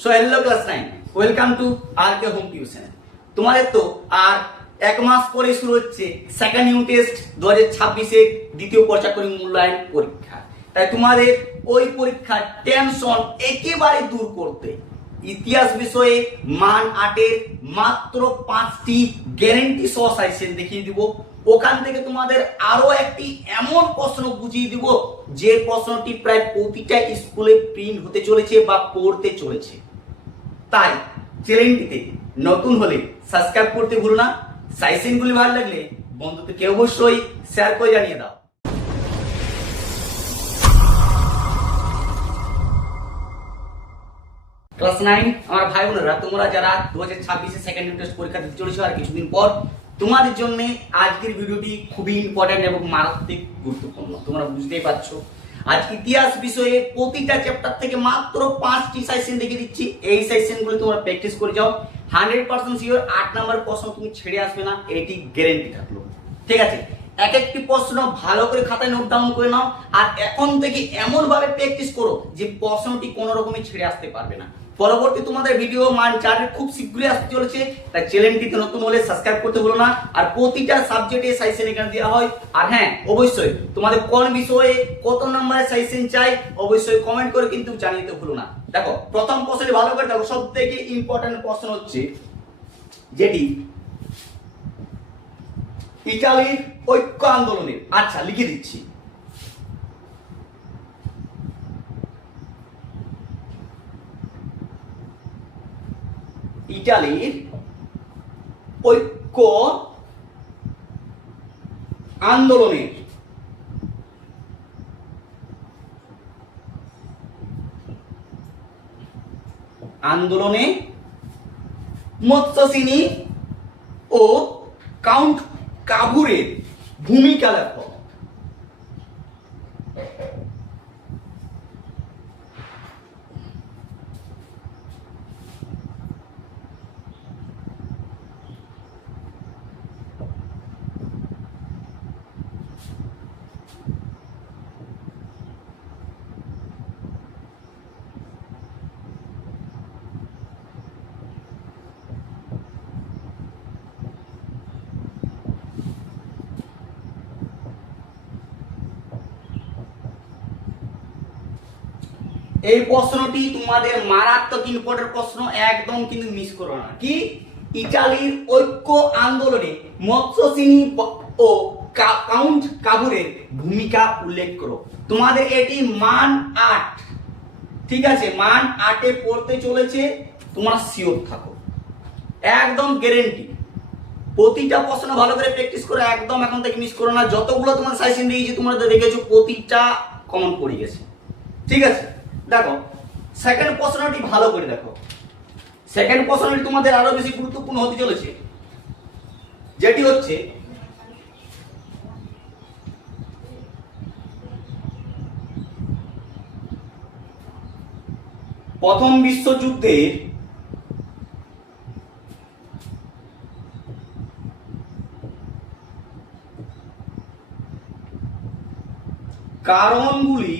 So hello class 9, welcome to R K home tuition. তোমাদের তো আর এক মাস পরে শুরু হচ্ছে সেকেন্ড ইউনিট টেস্ট 2026 এর দ্বিতীয় পর্যায়ক্রমিক মূল্যায়ন পরীক্ষা। তাই তোমাদের ওই পরীক্ষার টেনশন একেবারে দূর করতে ইতিহাস বিষয়ে মান 8 এর মাত্র 5টি গ্যারান্টি সহ সাজেশন দেখিয়ে দিব। ওখান থেকে তোমাদের আরো একটি এমন প্রশ্ন বুঝিয়ে দিব যে প্রশ্নটি প্রায় প্রতিটা স্কুলে প্রিন্ট হতে চলেছে বা পড়তে চলেছে। তাই চ্যানেলটিতে নতুন হলে সাবস্ক্রাইব করতে ভুলো না। সাজেশনগুলি ভালো লাগলে বন্ধুদেরকে অবশ্যই শেয়ার করে জানিয়ে দাও। ক্লাস 9 আমার ভাই বোনেরা, তোমরা যারা 2026 সেকেন্ড ইউনিট টেস্ট পরীক্ষা দিতে চলেছো আর কিছুদিন পর, তোমাদের জন্য আজকের ভিডিওটি খুবই ইম্পর্টেন্ট এবং মারাত্মক গুরুত্বপূর্ণ। তোমরা বুঝতেই পারছো, আজ ইতিহাস বিষয়ে প্রতিটা চ্যাপ্টার থেকে মাত্র 5টি সাজেশন দেখিয়ে দিচ্ছি। এই সাজেশনগুলো তোমরা প্র্যাকটিস করে যাও। 100% শিওর 8 নাম্বার প্রশ্ন তুমি ছেড়ে আসবে না, এটি গ্যারান্টি থাকলো। ঠিক আছে, এক একটি প্রশ্ন ভালো করে খাতায় নোট ডাউন করে নাও আর এখন থেকে এমন ভাবে প্র্যাকটিস করো যে প্রশ্নটি কোনো রকমই ছেড়ে আসতে পারবে না। পরবর্তী তোমাদের ভিডিও মান 4 খুব শীঘ্রই আসতে চলেছে, তাই চ্যানেলটিতে নতুন হলে সাবস্ক্রাইব করতে ভুলো না। আর প্রতিটা সাবজেক্টে সাজেশন এখানে দেওয়া হয়। আর হ্যাঁ, অবশ্যই তোমাদের কোন বিষয়ে কত নম্বরের সাজেশন চাই অবশ্যই কমেন্ট করে কিন্তু জানিয়ে দিতে ভুলো না। দেখো, প্রথম প্রশ্নটি ভালো করে দেখো, সবথেকে ইম্পর্টেন্ট প্রশ্ন হচ্ছে যেটি ইতালির ঐক্য আন্দোলনের। আচ্ছা, লিখে দিচ্ছি। ইতালির ঐক্য আন্দোলনের আন্দোলনে মুসোলিনি ও কাউন্ট কাভুরের ভূমিকা লেখো। এই প্রশ্নটি তোমাদের মারাত্মক ইম্পর্টেন্ট প্রশ্ন, একদম কিন্তু মিস করো না। কি, ইতালির ঐক্য আন্দোলনে মুসোলিনি ও কাউন্ট কাভুরের ভূমিকা উল্লেখ করো। তোমাদের এটি মান 8, ঠিক আছে, মান 8 পড়তে চলেছে, তোমরা শিওর থাকো, একদম গ্যারান্টি। প্রতিটা প্রশ্ন ভালো করে প্র্যাকটিস করো, একদম এখন থেকে মিস করো না। যতগুলো তোমার সাজেশন দিয়েছি তোমরা দেখেছো প্রতিটা কমন পড়ে গেছে। ঠিক আছে, দেখো সেকেন্ড প্রশ্নটি ভালো করে দেখো। সেকেন্ড প্রশ্নটি তোমাদের আরো বেশি গুরুত্বপূর্ণ হতে চলেছে, যেটি হচ্ছে প্রথম বিশ্বযুদ্ধের কারণগুলি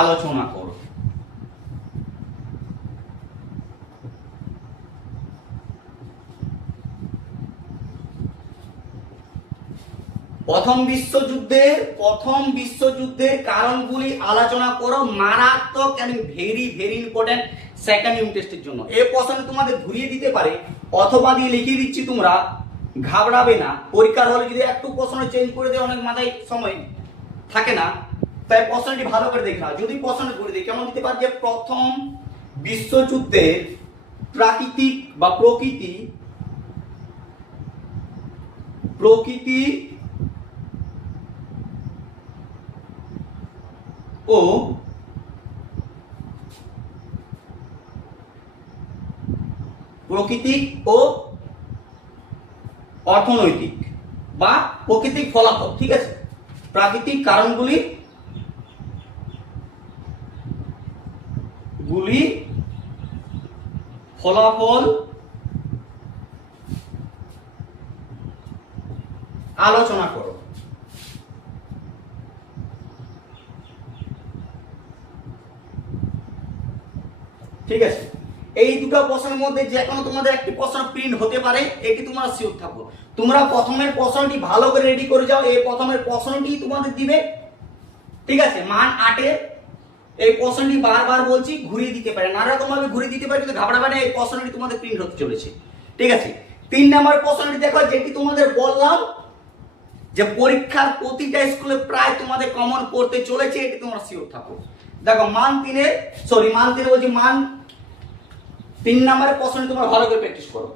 আলোচনা করো। প্রথম বিশ্বযুদ্ধের কারণগুলি আলোচনা করো। মারাত্মক এবং very very important second unit টেস্টের জন্য। এই প্রশ্ন তোমাদের ঘুরিয়ে দিতে পারে অথবা দিয়ে লিখে দিচ্ছি, তোমরা ঘাবড়াবে না। পরীক্ষার হলে যদি একটু প্রশ্ন চেঞ্জ করে দেয়, অনেক মাথায় সময় থাকে না, তাই প্রশ্নটি ভালো করে দেখে নাও। যদি প্রশ্নটি করে দেয় কেমন দিতে পারে, যে প্রথম বিশ্বযুদ্ধের প্রাকৃতিক বা প্রকৃতি ও অর্থনৈতিক বা প্রাকৃতিক ফলাফল। ঠিক আছে, প্রাকৃতিক কারণগুলি ফলাফল আলোচনা করো। ঠিক আছে, এই দুটো প্রশ্নের মধ্যে যে কোনো তোমাদের একটি প্রশ্ন প্রিন্ট হতে পারে, এটি তোমরা শিওর থাকো। তোমরা প্রথমের প্রশ্নটি ভালো করে রেডি করে যাও, এই প্রথমের প্রশ্নটি তোমাদের দিবে, ঠিক আছে, মান 8 এর এই প্রশ্নটি বারবার বলছি ঘুরিয়ে দিতে পারে, নানা রকম ভাবে ঘুরিয়ে দিতে পারে, কিন্তু ঘাবড়াবে না, এই প্রশ্নটি তোমাদের প্রিন্ট হতে চলেছে। ঠিক আছে, 3 নম্বর প্রশ্নটি দেখো, যেটি তোমাদের বললাম যে পরীক্ষার প্রতিটা স্কুলে প্রায় তোমাদের কমন করতে চলেছে, এটি তোমরা শিওর থাকো। দেখো মান 3 নম্বরের প্রশ্নটি তোমরা ভালো করে প্র্যাকটিস করো।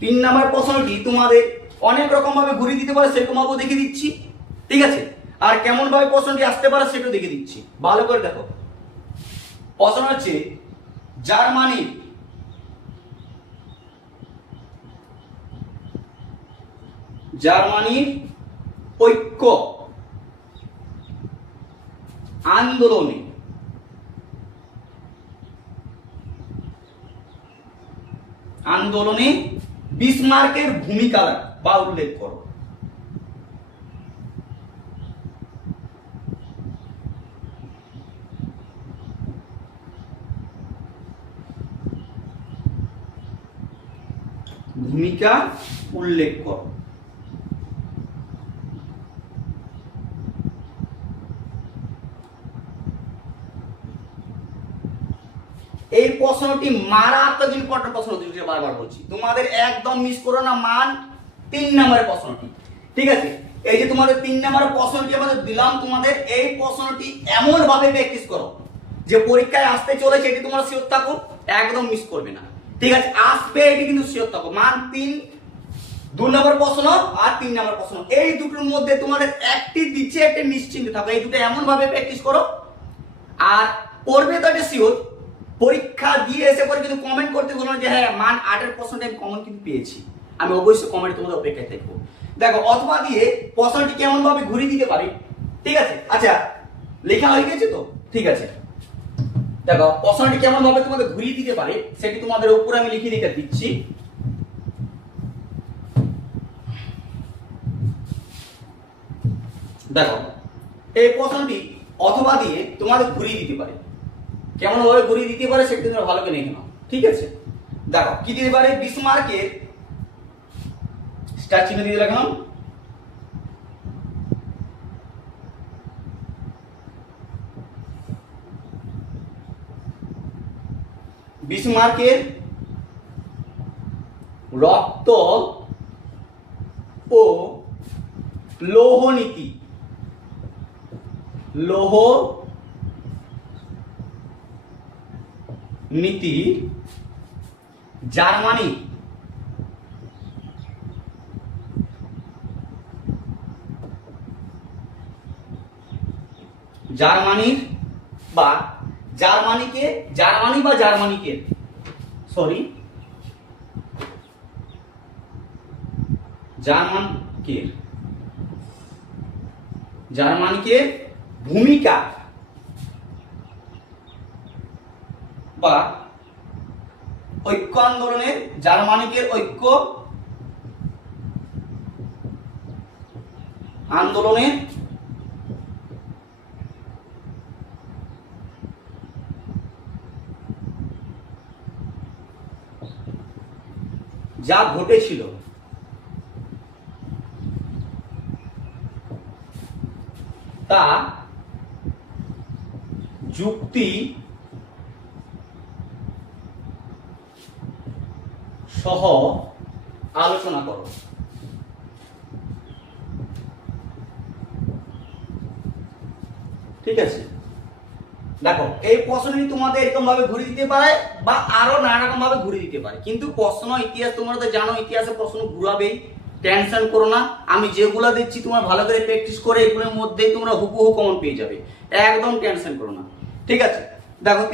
3 নম্বর প্রশ্নটি তোমাদের অনেক রকম ভাবে ঘুরিয়ে দিতে পারে, সেরকম ভাবে দেখিয়ে দিচ্ছি। ঠিক আছে, আর কেমন ভাবে প্রশ্নটি আসতে পারে সেটাও দেখিয়ে দিচ্ছি, ভালো করে দেখো। প্রশ্ন হচ্ছে জার্মানির ঐক্য আন্দোলনে বিসমার্কের ভূমিকা বা উল্লেখ করো। ভূমিকা উল্লেখ করো। এই প্রশ্নটি মারাত্মক ইম্পর্টেন্ট প্রশ্ন, বারবার বলছি, তোমাদের একদম মিস করো না। মান 3 নম্বরের প্রশ্নটি, ঠিক আছে, এই যে তোমাদের 3 নম্বরের প্রশ্নটি আমাদের দিলাম, তোমাদের এই প্রশ্নটি এমন ভাবে প্র্যাকটিস করো যে পরীক্ষায় আসতে চলেছে, এটি তোমরা শিওর থাকো, একদম মিস করবে না। ঠিক আছে, আসবে এটি কিন্তু শিওর থাকো। মান 2 নম্বর প্রশ্ন আর 3 নম্বর প্রশ্ন, এই দুটোর মধ্যে তোমাদের একটি দিচ্ছে, একটা নিশ্চিন্ত থাকো। এই দুটো এমন ভাবে প্র্যাকটিস করো, আর পড়বে তো এটা শিওর। পরীক্ষা দিয়ে এসে পরে কিন্তু কমেন্ট করতে বলো যে হ্যাঁ মান 8 এর প্রশ্নটা আমি কমন কিন্তু পেয়েছি, আমি অবশ্যই কমেন্ট তোমাদের অপেক্ষায় থাকবো। দেখো অথবা দিয়ে প্রশ্নটি কেমন ভাবে ঘুরিয়ে দিতে পারি। ঠিক আছে, আচ্ছা লেখা হয়ে গেছে তো, ঠিক আছে, দেখো প্রশ্নটি কেমন ভাবে তোমাদের ঘুরিয়ে দিতে পারে সেটি তোমাদের উপরে আমি লিখে রেখে দিচ্ছি। দেখো এই প্রশ্নটি অথবা দিয়ে তোমাদের ঘুরিয়ে দিতে পারে, কেমন ভাবে ঘুরিয়ে দিতে পারে সেটা তোমরা ভালো করে লিখে নাও। ঠিক আছে, দেখো কি দিতে পারে, বিসমার্কের স্টার চিহ্ন দিয়ে রাখলাম, বিসমার্কের রক্ত ও লৌহ নীতি, লৌহ নীতি জার্মানির বা জার্মানিকে ভূমিকা বা ঐক্য আন্দোলনের, জার্মানিকের ঐক্য আন্দোলনের যা ঘটেছিল তা যুক্তি সহ আলোচনা করো। ঠিক আছে, দেখো এই প্রশ্নটি তোমাদের এরকম ভাবে ঘুরিয়ে দিতে পারে বা আরো নানা রকম ভাবে ঘুরিয়ে দিতে পারে, কিন্তু প্রশ্ন ইতিহাস তোমরা তো জানো, ইতিহাসে প্রশ্ন ঘুরাবেই, টেনশন করো না। আমি যেগুলো দিচ্ছি তোমরা ভালো করে প্র্যাকটিস করে এগুলোর মধ্যেই তোমরা হুবহু কমন পেয়ে যাবে, একদম টেনশন করো না। ঠিক আছে, দেখো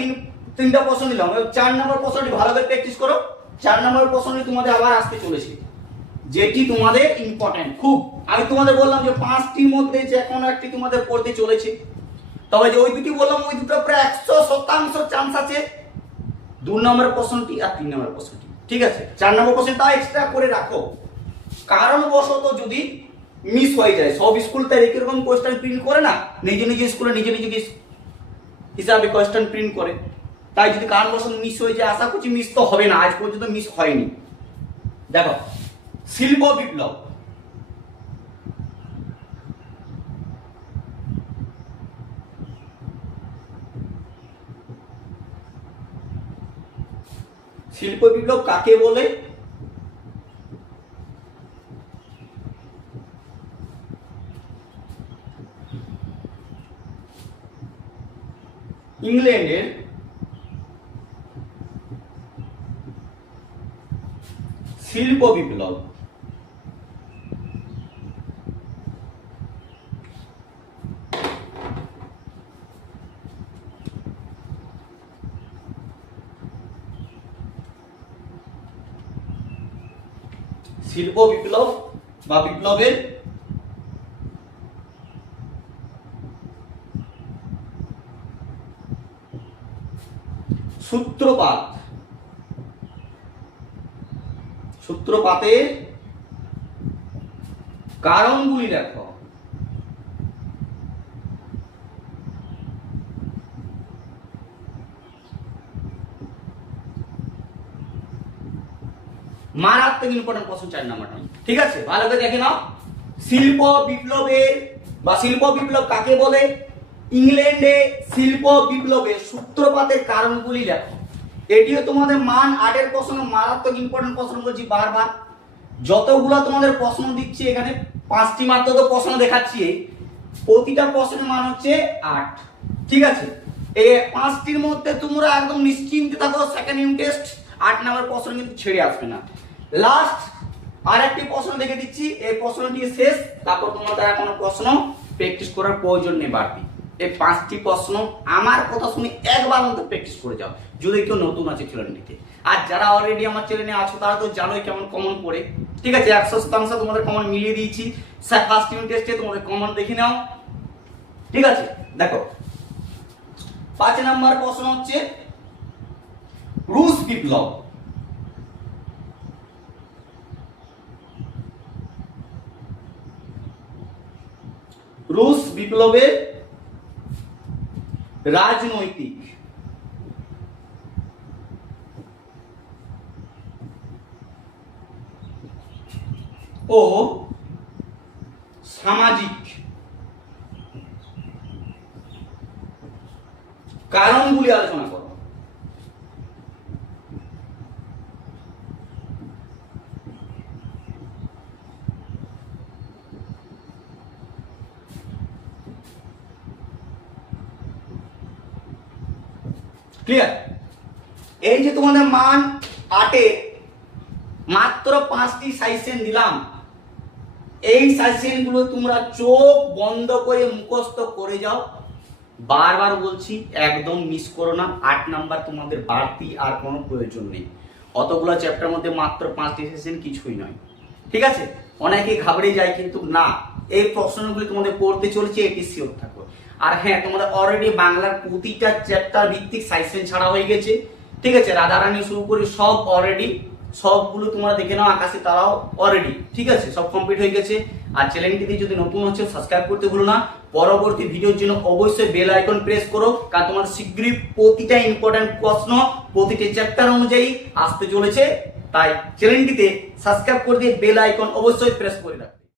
তিনটা প্রশ্ন দিলাম, 4 নম্বর প্রশ্নটি ভালো করে প্র্যাকটিস করো। 4 নম্বর প্রশ্নটি তোমাদের আবার আসতে চলেছে, যেটি তোমাদের ইম্পর্টেন্ট খুব। আমি তোমাদের বললাম যে 5টির মধ্যে যে কোনো একটি তোমাদের পড়তে চলেছে, তবে যে ওই দুটি বললাম ওই দুটো প্রায় 100% চান্স আছে, 2 নম্বর প্রশ্নটি আর 3 নম্বর প্রশ্নটি। ঠিক আছে, 4 নম্বর প্রশ্নটা এক্সট্রা করে রাখো, কারণবশত যদি মিস হয়ে যায়। সব স্কুল তাই একই রকম কোশ্চেন প্রিন্ট করে না, নিজ নিজ স্কুলে নিজ নিজ হিসাবে কোশ্চেন প্রিন্ট করে। তাই যদি কারণবশত মিস হয়ে যায়, আশা করছি মিস তো হবে না, আজ পর্যন্ত মিস হয়নি। দেখো, শিল্প বিপ্লব, শিল্প বিপ্লব কাকে বলে? ইংল্যান্ডের শিল্প বিপ্লব। শিল্প বিপ্লব বা বিপ্লবের সূত্রপাত, সূত্রপাতের কারণগুলি দেখো। মারাত্মক ইম্পর্টেন্ট প্রশ্ন 4 নাম্বারটা, ঠিক আছে? ভালো করে দেখে নাও। শিল্প বিপ্লবের বা শিল্প বিপ্লব কাকে বলে? ইংল্যান্ডে শিল্প বিপ্লবের সূত্রপাতের কারণগুলি লেখো। এটিও তোমাদের মান 8 প্রশ্ন, মারাত্মক ইম্পর্টেন্ট প্রশ্ন বলছি বারবার। যতগুলো তোমাদের প্রশ্ন দিচ্ছি এখানে 5টি মাত্র তো প্রশ্ন দেখাচ্ছি, প্রতিটা প্রশ্নের মান হচ্ছে 8, ঠিক আছে? এই 5টির মধ্যে তোমরা একদম নিশ্চিন্তে থাকো, সেকেন্ড ইউনিট টেস্ট 8 নাম্বার প্রশ্ন কিন্তু ছেড়ে আসবে না। লাস্ট আরেকটি প্রশ্ন দেখে দিচ্ছি, এই প্রশ্নটি শেষ, তারপর তোমাদের আর কোনো প্রশ্ন প্র্যাকটিস করার প্রয়োজন নেই বাড়তি। এই 5টি প্রশ্ন আমার কথা শুনে একবার অন্তত প্র্যাকটিস করে যাও, যদি কেউ নতুন আছে চ্যানেলটিতে। আর যারা অলরেডি আমার চ্যানেলে আছো তারা তো জানোই কেমন কমন পড়ে, ঠিক আছে? 100% তোমাদের কমন মিলিয়ে দিয়েছি। ফার্স্ট ইউনিট টেস্টে তোমাদের কমন দেখে নাও, ঠিক আছে? দেখো, 5 নাম্বার প্রশ্ন হচ্ছে রুশ বিপ্লব। রুশ বিপ্লবের রাজনৈতিক ও সামাজিক কারণগুলি আলোচনা করো। ক্লিয়ার? এই যে তোমাদের মান 8-এ মাত্র 5টি সাজেশন দিলাম, এই সাজেশন গুলো তোমরা চোখ বন্ধ করে মুখস্থ করে যাও। বারবার বলছি, একদম মিস করো না। 8 নাম্বার তোমাদের বাড়তি আর কোনো প্রয়োজন নেই। অতগুলো চ্যাপ্টার মধ্যে মাত্র 5টি সেশন কিছুই নয়, ঠিক আছে? অনেকে ঘাবড়ে যায়, কিন্তু না, এই প্রশ্নগুলি তোমাদের পড়তে চলেছে, এটি শিওর থাকো। আর হ্যাঁ, তোমাদের অলরেডি বাংলার প্রতিটা চ্যাপ্টার ভিত্তিক সাজেশন ছাড়া হয়ে গেছে, ঠিক আছে? রাধারানী শুরু করে সব অলরেডি, সবগুলো তোমরা দেখে নাও। আকাশে তারাও অলরেডি, ঠিক আছে? সব কমপ্লিট হয়ে গেছে। আর চ্যানেলটিতে যদি নতুন হচ্ছে সাবস্ক্রাইব করতে ভুলো না। পরবর্তী ভিডিওর জন্য অবশ্যই বেল আইকন প্রেস করো, কারণ তোমার শীঘ্রই প্রতিটা ইম্পর্টেন্ট প্রশ্ন প্রতিটি চ্যাপ্টার অনুযায়ী আসতে চলেছে। তাই চ্যানেলটিতে সাবস্ক্রাইব করে দিয়ে বেল আইকন অবশ্যই প্রেস করে রাখো।